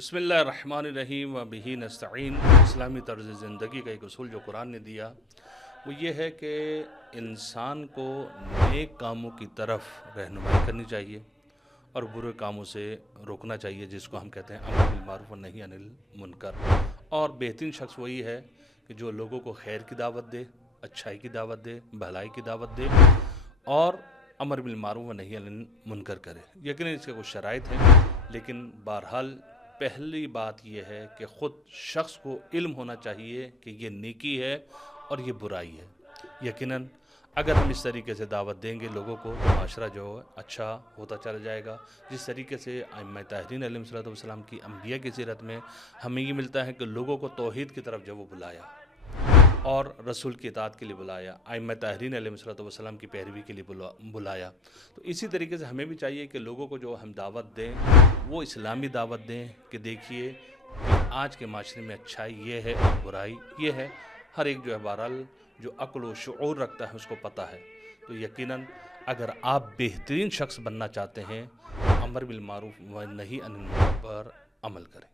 बिस्मिल्लाहिर्रहमानिर्रहीम व बिही नस्तईन। इस्लामी तर्ज़ ज़िंदगी का एक उसूल जो कुरान ने दिया वो ये है कि इंसान को नेक कामों की तरफ रहनुमाई करनी चाहिए और बुरे कामों से रोकना चाहिए, जिसको हम कहते हैं अमर बिल मारूफ व नही अनिल मुनकर। और बेहतरीन शख्स वही है कि जो लोगों को खैर की दावत दे, अच्छाई की दावत दे, भलाई की दावत दे और अमर बिल मारूफ व नही अनिल मुनकर करे। यकीनन इसके कुछ शराइत हैं, लेकिन बहरहाल पहली बात यह है कि ख़ुद शख्स को इल्म होना चाहिए कि ये नेकी है और ये बुराई है। यकीनन अगर हम इस तरीके से दावत देंगे लोगों को तो माशरा जो है अच्छा होता चला जाएगा। जिस तरीके से अइम्मा ताहरीन अलैहिस्सलाम की अंबिया की सीरत में हमें ये मिलता है कि लोगों को तौहीद की तरफ जब वो बुलाया और रसूल की इताअत के लिए बुलाया, अइम्मा ताहरीन अलैहिस्सलाम की पैरवी के लिए बुलाया, तो इसी तरीके से हमें भी चाहिए कि लोगों को जो हम दावत दें वो इस्लामी दावत दें कि देखिए कि आज के माशरे में अच्छाई ये है और बुराई ये है। हर एक जो है बहरहाल जो अक्ल व शऊर रखता है उसको पता है। तो यकीनन अगर आप बेहतरीन शख्स बनना चाहते हैं, अमर बिल मारूफ व नही अनिल मुनकर पर अमल करें।